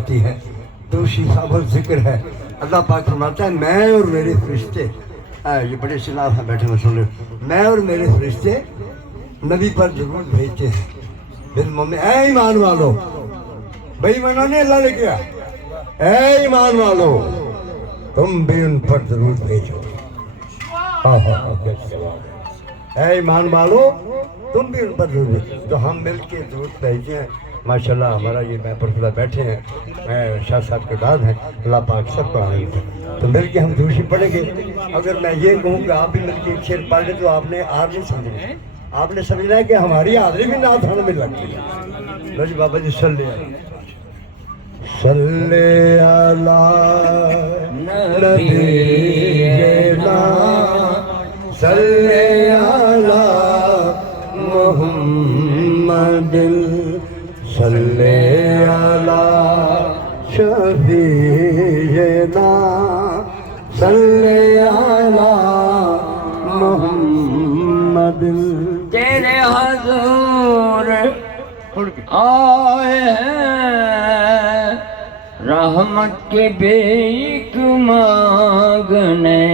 ہوتی ہے، دوسری صاحب ذکر ہے۔ اللہ پاک فرماتا ہے میں اور میرے فرشتے، یہ بڑے سناف ہیں بیٹھے ہوئے سن لیں، میں اور میرے فرشتے نبی پر ضرور بھیجتے ہیں بالمومن، اے ایمان والو، بھائی ایمانوں نے اللہ نے کیا، اے ایمان والو تم بھی ان پر ضرور بھیجو۔ اے ایمان والو تم بھی ان پر ضرور بھیجو، تو ہم مل کے ضرور بھیجتے ہیں۔ ماشاءاللہ ہمارا یہ میں پر خدا بیٹھے ہیں، میں شاہ صاحب کے داد ہیں، اللہ پاک سب کو آمین کرے، تو مل کے ہم دوشی پڑھیں گے۔ اگر میں یہ کہوں کہ آپ بھی مل کے ایک شعر پڑھ لیں تو آپ نے آر نہیں سمجھنا، آپ نے سمجھنا ہے کہ ہماری حاضری بھی نعت خانے میں لگتی ہے۔ لو جی بابا جی صلی علی نبینا صلی علی محمد صلی علی شفیعنا صلی علی محمد۔ تیرے حضور آئے ہیں رحمت کے بھیک مانگنے،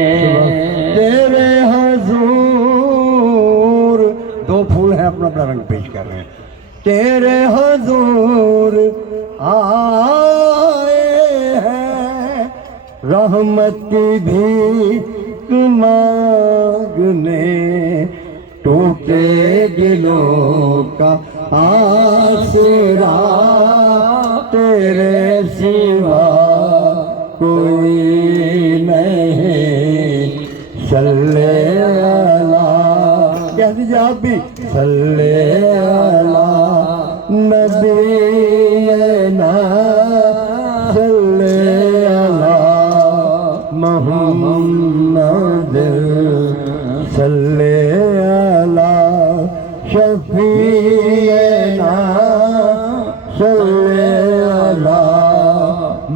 تیرے حضور، دو پھول ہیں اپنا اپنا رنگ پیش کر رہے ہیں، تیرے حضور آئے ہیں رحمت کی بھیک مانگنے، ٹوٹے دلوں کا آسرا تیرے سوا کوئی نہیں، صلی اللہ، کہہ دیجیے آپ بھی، صلی اللہ نبینا صلی اللہ محمد صلی اللہ شفیعنا صلی اللہ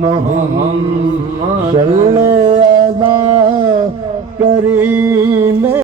محمد صلی اللہ کریم